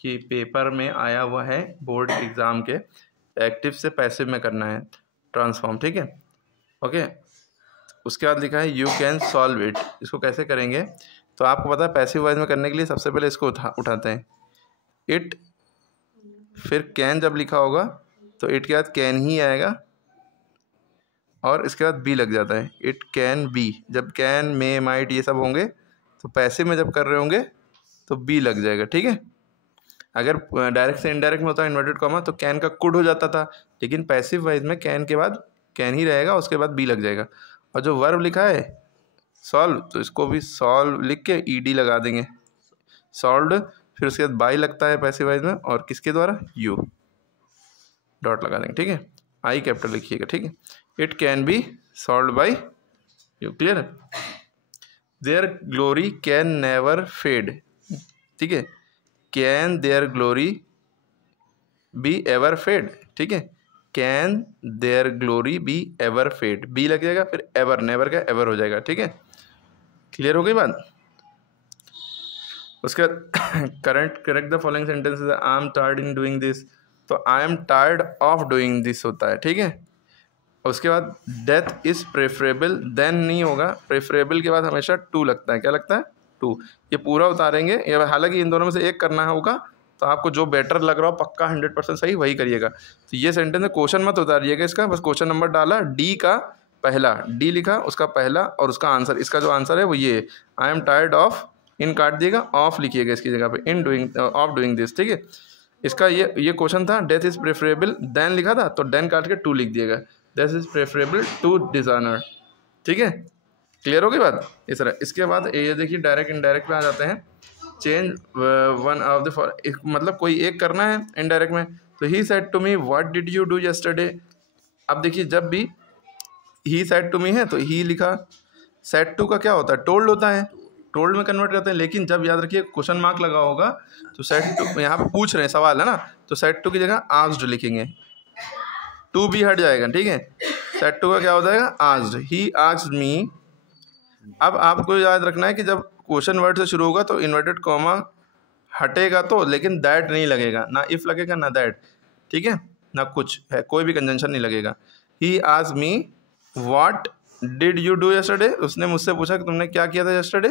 कि पेपर में आया हुआ है बोर्ड एग्ज़ाम के, एक्टिव से पैसिव में करना है ट्रांसफॉर्म, ठीक है। ओके, उसके बाद लिखा है यू कैन सॉल्व इट। इसको कैसे करेंगे, तो आपको पता है पैसिव वॉइस में करने के लिए सबसे पहले इसको उठाते हैं इट, फिर कैन जब लिखा होगा तो इट के बाद कैन ही आएगा और इसके बाद बी लग जाता है, इट कैन बी। जब कैन मे माइट ये सब होंगे तो पैसिव में जब कर रहे होंगे तो बी लग जाएगा, ठीक है। अगर डायरेक्ट से इनडायरेक्ट में होता है इन्वर्टेड कॉमा तो कैन का कुड हो जाता था, लेकिन पैसिव वाइज में कैन के बाद कैन ही रहेगा, उसके बाद बी लग जाएगा। और जो वर्ब लिखा है सॉल्व, तो इसको भी सॉल्व लिख के ईडी लगा देंगे, सॉल्व्ड। फिर उसके बाद बाई लगता है पैसिव वाइज में, और किसके द्वारा, यू, डॉट लगा देंगे, ठीक है। आई कैपिटल लिखिएगा, ठीक है। It can be solved by you, clear है। Their glory can never fade, ठीक है। Can their glory be ever fade, ठीक है। Can their glory be ever fade, be लग जाएगा, फिर एवर, नेवर का एवर हो जाएगा, ठीक है। क्लियर हो गई बात। उसके बाद correct the following sentences, I am tired in doing this, तो I am tired of doing this होता है, ठीक है। उसके बाद डेथ इज प्रेफरेबल देन नहीं होगा, प्रेफरेबल के बाद हमेशा टू लगता है, क्या लगता है, टू। ये पूरा उतारेंगे, ये हालांकि इन दोनों में से एक करना होगा, तो आपको जो बेटर लग रहा हो पक्का 100% सही वही करिएगा। तो ये सेंटेंस है, क्वेश्चन मत उतारिएगा इसका, बस क्वेश्चन नंबर डाला, डी का पहला, डी लिखा, उसका पहला और उसका आंसर, इसका जो आंसर है वो ये, आई एम टायर्ड ऑफ, इन काट दिएगा, ऑफ लिखिएगा इसकी जगह पे, in doing, of doing this, ठीक है। इसका ये क्वेश्चन था, डेथ इज प्रेफरेबल देन लिखा था, तो देन काट के टू लिख दिएगा, this is preferable to dishonour, ठीक है। क्लियर हो गई बात इस तरह। इसके बाद ये देखिए डायरेक्ट इनडायरेक्ट पे आ जाते हैं, चेंज वन ऑफ द, मतलब कोई एक करना है इनडायरेक्ट में, तो he said to me what did you do yesterday. अब देखिए जब भी ही सेड टू मी है तो ही लिखा, सेड टू का क्या होता है, टोल्ड होता है, टोल्ड में कन्वर्ट करते हैं, लेकिन जब याद रखिए क्वेश्चन मार्क लगा होगा तो सेड टू, यहाँ पे पूछ रहे हैं सवाल है ना, तो सेड टू की जगह आस्क्ड लिखेंगे, टू भी हट जाएगा, ठीक है। सेड टू का क्या हो जाएगा, आस्क्ड, ही आस्क्ड मी। अब आपको याद रखना है कि जब क्वेश्चन वर्ड से शुरू होगा तो इन्वर्टेड कॉमा हटेगा तो, लेकिन दैट नहीं लगेगा, ना इफ लगेगा ना दैट, ठीक है, ना कुछ है, कोई भी कंजंक्शन नहीं लगेगा। He asked me what did you do yesterday, उसने मुझसे पूछा कि तुमने क्या किया था यस्टरडे,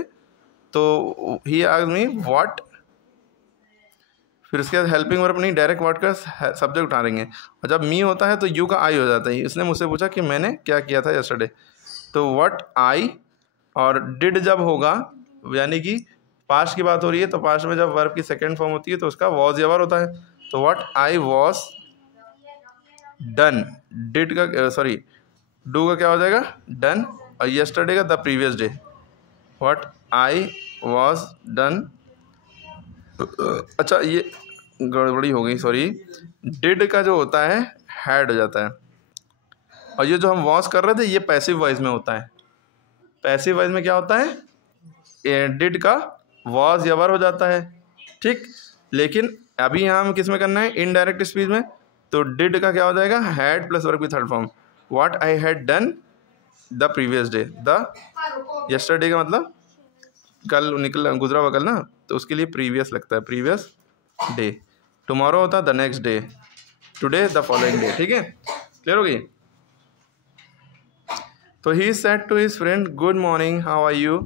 तो ही आस्क्ड मी व्हाट, फिर उसके बाद हेल्पिंग वर्ब नहीं, डायरेक्ट वर्ड का सब्जेक्ट उठाएंगे, और जब मी होता है तो यू का आई हो जाता है, इसने मुझसे पूछा कि मैंने क्या किया था यस्टरडे, तो व्हाट आई, और डिड जब होगा यानी कि पास्ट की बात हो रही है, तो पास्ट में जब वर्ब की सेकंड फॉर्म होती है तो उसका वॉज या वर होता है, तो what I was done, did का सॉरी डू का क्या हो जाएगा, डन, और यस्टरडे का the previous day, what I was done. अच्छा ये गड़बड़ी हो गई, सॉरी, डिड का जो होता है हैड हो जाता है, और ये जो हम वॉज कर रहे थे ये पैसिव वॉइस में होता है, पैसिव वॉइस में क्या होता है, डिड का वॉज या वर हो जाता है, ठीक। लेकिन अभी यहाँ हम किस में करना है, इनडायरेक्ट स्पीच में, तो डिड का क्या हो जाएगा, हैड प्लस वर्ब की third form, what I had done the previous day, the yesterday का मतलब कल निकल गुजरा हुआ कल ना, तो उसके लिए प्रीवियस लगता है, प्रीवियस डे, टुमारो होता है the next day, today the following day, ठीक है। क्लियर हो गई। तो he said to his friend good morning how are you,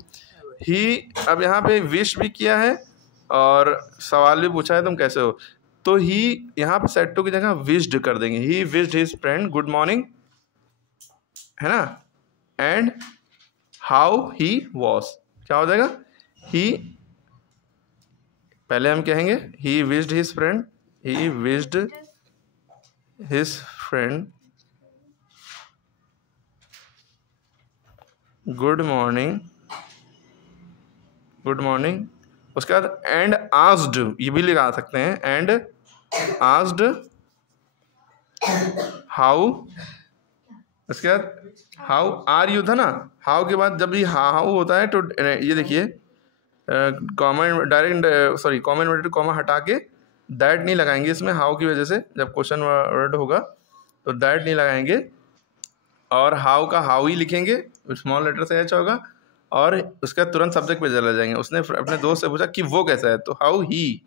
he, अब यहाँ पे विश भी किया है और सवाल भी पूछा है तुम कैसे हो, तो ही यहाँ पे सेड टू की जगह विश्ड कर देंगे, he wished his friend good morning, है ना, एंड हाउ ही वॉज, क्या हो जाएगा, ही, पहले हम कहेंगे he wished his friend, he wished his friend good morning, good morning, उसके बाद एंड आस्क्ड, ये भी लगा सकते हैं, एंड आस्क्ड हाउ, उसके बाद हाउ आर यू था ना, हाउ के बाद जब भी हाउ होता है तो ये देखिए common direct sorry common word comma हटा के दैट नहीं लगाएंगे इसमें, हाउ की वजह से जब क्वेश्चन वर्ड होगा तो दैट नहीं लगाएंगे, और हाउ का हाउ ही लिखेंगे, स्मॉल लेटर से एच होगा, और उसका तुरंत सब्जेक्ट पे चला जाएंगे, उसने अपने दोस्त से पूछा कि वो कैसा है, तो हाउ ही,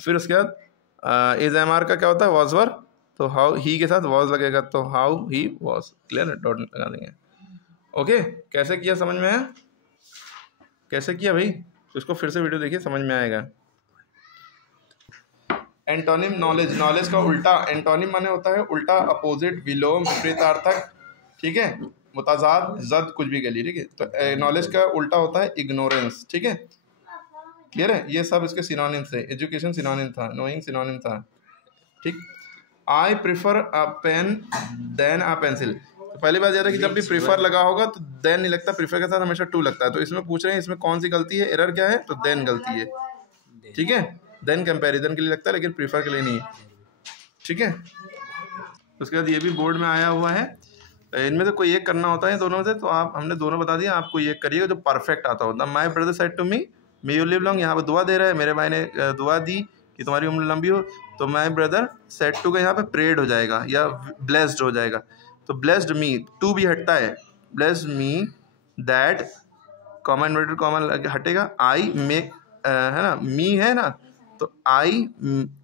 फिर उसके बाद इज एम आर का क्या होता है, वॉज वर, तो हाउ ही के साथ वॉज लगेगा, तो हाउ ही वॉज, क्लियर है, डॉट लगा देंगे। ओके, कैसे किया समझ में है, कैसे किया भाई, तो इसको फिर से वीडियो देखिए समझ में आएगा। एंटोनिम नॉलेज, नॉलेज का उल्टा, एंटोनिम माने होता है उल्टा, अपोजिट, विलोम, विपरीतार्थक, ठीक है, मुताजाद, जद, कुछ भी कह लीजिए, ठीक है। तो नॉलेज का उल्टा होता है इग्नोरेंस, ठीक है, क्लियर है। ये सब इसके सिनोनिम थे, एजुकेशन सिनोनिम था, नोइंग सिनोनिम था, ठीक। I prefer a pen than a pencil, तो पहली बात यह है कि जब भी प्रीफर लगा होगा तो देन नहीं लगता, प्रीफर के साथ हमेशा टू लगता है। तो इसमें पूछ रहे हैं इसमें कौन सी गलती है, एरर क्या है, तो देन गलती है, ठीक है। देन कंपैरिजन के लिए लगता है लेकिन प्रीफर के लिए नहीं है, ठीक है। उसके बाद ये भी बोर्ड में आया हुआ है, इनमें से कोई एक करना होता है दोनों में से, तो आप, हमने दोनों बता दिया, आपको ये करिएगा जो परफेक्ट आता हो। My brother said to me may you live long, यहाँ पर दुआ दे रहा है, मेरे भाई ने दुआ दी कि तुम्हारी उम्र लंबी हो, तो माई ब्रदर सेड टू का यहाँ पे प्रेड हो जाएगा या ब्लेस्ड हो जाएगा, तो ब्लेस्ड मी, टू भी हटता है, blessed me that, common inverted common हटेगा, आई मे है ना, मी है ना, तो आई,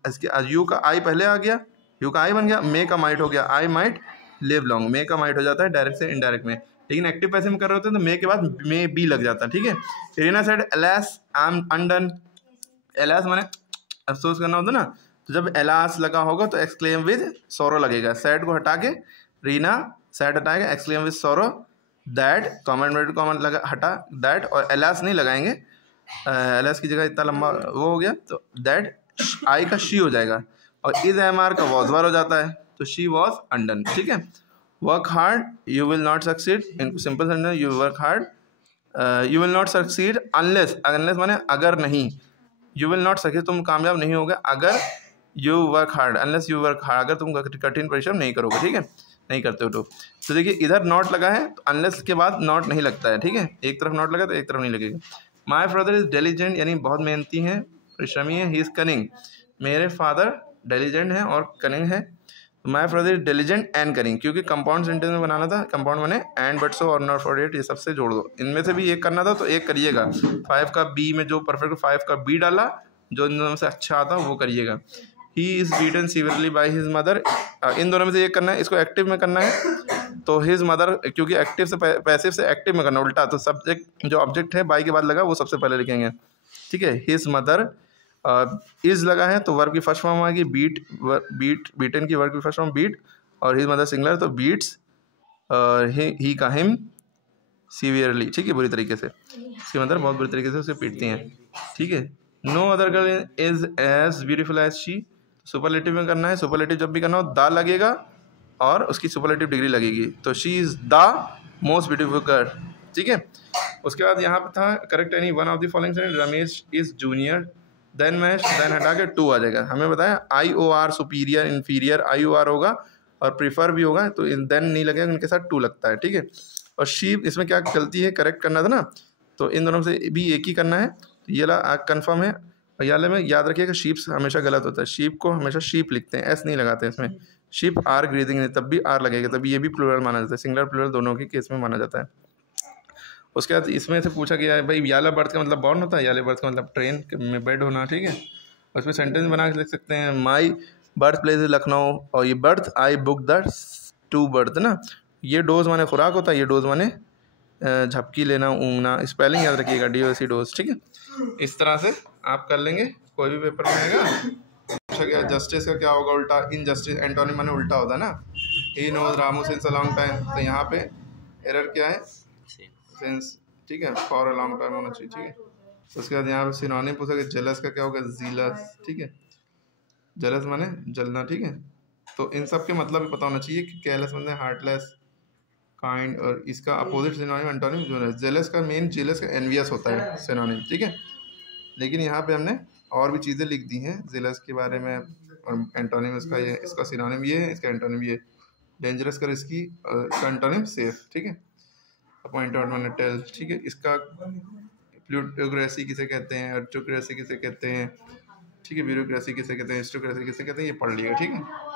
इसके यू का आई पहले आ गया, यू का आई बन गया, मे का माइट हो गया, आई माइट लिव लॉन्ग, मे का माइट हो जाता है डायरेक्ट से इनडायरेक्ट में, लेकिन एक्टिव पैसिव में कर रहे होते हैं तो मे के बाद मे बी लग जाता है, ठीक है। Irina said alas I am undone, alas माने अफसोस करना होता है ना, तो जब एलास लगा होगा तो एक्सक्लेम विद सोरो लगेगा, सैड को हटा के रीना सैड हटाएगा, एक्सक्लेम विद सोरो, दैट कॉमन लगा हटा दैट, और एलास नहीं लगाएंगे, एलास की जगह इतना लंबा वो हो गया, तो दैट आई का शी हो जाएगा, और इज एम आर का वॉज वार हो जाता है, तो शी वॉज अनडन, ठीक है। Work hard you will not succeed, इनको simple sentence, you work hard you will not succeed unless, unless माने अगर नहीं, यू विल नॉट सक्सीड तुम कामयाब नहीं होगे अगर you work hard, unless you work hard, अगर तुम कठिन परिश्रम नहीं करोगे, ठीक है, नहीं करते हो तो देखिए इधर नॉट लगा है, तो अनलेस के बाद नॉट नहीं लगता है, ठीक है, एक तरफ नॉट लगा तो एक तरफ नहीं लगेगा। माई फादर इज डिलीजेंट, यानी बहुत मेहनती हैं, परिश्रमी है, ही इज़ कनिंग, मेरे फादर डिलीजेंट हैं और कनिंग है, my father is diligent and cunning, क्योंकि कंपाउंड सेंटेंस में बनाना था, कंपाउंड बने एंड बट सो और नॉट फॉर इट, ये सबसे जोड़ दो, इनमें से भी एक करना था तो एक करिएगा, 5 का बी में जो परफेक्ट 5 का बी डाला, जो इन दोनों में से अच्छा आता वो करिएगा। He is beaten severely by his mother, इन दोनों में से एक करना है, इसको एक्टिव में करना है, तो हिज मदर, क्योंकि एक्टिव से पैसिव से एक्टिव में करना उल्टा, तो सब्जेक्ट जो ऑब्जेक्ट है बाई के बाद लगा वो सबसे पहले लिखेंगे, ठीक है। हिज मदर इज लगा है तो वर्ब की फर्स्ट फॉर्म आएगी, बीटन की वर्ब की फर्स्ट फॉर्म बीट, और हिज मदर सिंगुलर तो बीट्स, ही का हिम सीवियरली, ठीक है, बुरी तरीके से, इसकी मदर बहुत बुरी तरीके से उसे पीटती हैं, ठीक है। No other girl is as beautiful as she, superlative में करना है, सुपरलेटिव जब भी करना हो द लगेगा और उसकी सुपरलेटिव डिग्री लगेगी, तो she is the most beautiful girl, ठीक है। उसके बाद यहाँ पे था correct any one of the following sentence, Ramesh is junior, than Mahesh, then हटा के टू आ जाएगा, हमें बताया I O R superior inferior, I O R होगा और प्रीफर भी होगा, तो देन नहीं लगेगा, उनके साथ टू लगता है, ठीक है। और शीप, इसमें क्या गलती है, करेक्ट करना था ना, तो इन दोनों से भी एक ही करना है, ये वाला कन्फर्म है, और ये वाले में याद रखिएगा शीप्स हमेशा गलत होता है, शीप को हमेशा शीप लिखते हैं, एस नहीं लगाते हैं इसमें, शीप आर ग्रीदिंग नहीं, तब भी आर लगेगा, तभी ये भी प्लूरल माना जाता है, सिंगुलर प्लूरल दोनों के केस में माना जाता है। उसके बाद इसमें से पूछा गया है भाई याला बर्थ का मतलब बॉर्न होता है, याले बर्थ का मतलब ट्रेन में बेड होना, ठीक है। उसमें सेंटेंस बना के लिख सकते हैं, my birth place is Lucknow, और ये birth I book the two birth ना, ये डोज माने खुराक होता है, ये डोज माने झपकी लेना, ऊँगना, स्पेलिंग याद रखिएगा, DOC डोज, ठीक है। इस तरह से आप कर लेंगे, कोई भी पेपर में आएगा। पूछा गया जस्टिस का क्या होगा उल्टा, इनजस्टिस, एंटोनिम माने उल्टा होता है ना, he knows Ramu since a long time, तो यहाँ पे एरर क्या है, सिंस, ठीक है, फॉर अ लॉन्ग टाइम होना चाहिए, ठीक है। उसके बाद यहाँ पे सिनोनिम पूछा गया, जेलस का क्या होगा, जीलस, ठीक है, जेलस माने जलना, ठीक है। तो इन सब के मतलब भी पता होना चाहिए कि केयरलेस माने हार्टलेस, काइंड, और इसका अपोजिट सिनोनिम एंटोनिम जो है, जेलस का मेन, जेलस का एनवियस होता है सिनोनिम, ठीक है। लेकिन यहाँ पे हमने और भी चीज़ें लिख दी हैं जेलस के बारे में, और एंटोनिम इसका ये, इसका सिनोनिम ये है, इसका एंटोनिम ये, डेंजरस का रिस्की, इसका एंटोनिम सेफ, ठीक है। अपॉइंट आउट माने टेल, ठीक है। इसका प्लूटोक्रेसी किसे कहते हैं, अर्टोक्रेसी किसे कहते हैं, ठीक है, ब्यूरोक्रेसी किसे कहते हैं, हिस्टोक्रेसी किसे कहते हैं, ये पढ़ लिएगा, ठीक है।